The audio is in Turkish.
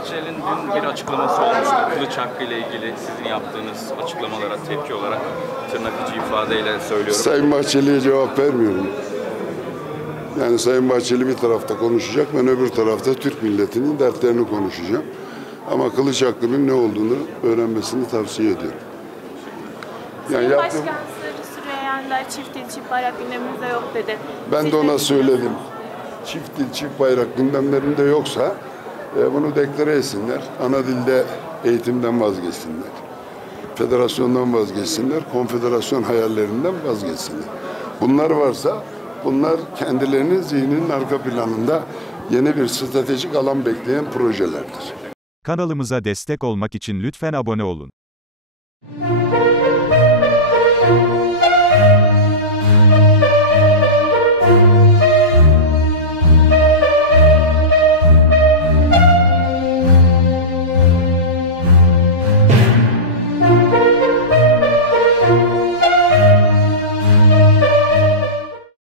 Bahçeli'nin dün bir açıklaması olmuştu. Kılıç Hakkı ile ilgili sizin yaptığınız açıklamalara tepki olarak tırnak içi ifadeyle söylüyorum. Sayın Bahçeli'ye cevap vermiyorum. Yani Sayın Bahçeli bir tarafta konuşacak, ben öbür tarafta Türk milletinin dertlerini konuşacağım. Ama Kılıç Hakkı'nın ne olduğunu öğrenmesini tavsiye ediyorum. Yani Sayın Başkan Süreyya çift dil çift bayrak gündemimizde yok dedi. ben de ona söyledim. Çift dil çift bayrak gündemlerinde yoksa bunu deklare etsinler. Ana dilde eğitimden vazgeçsinler. Federasyondan vazgeçsinler. Konfederasyon hayallerinden vazgeçsinler. Bunlar varsa bunlar kendilerinin zihninin arka planında yeni bir stratejik alan bekleyen projelerdir. Kanalımıza destek olmak için lütfen abone olun.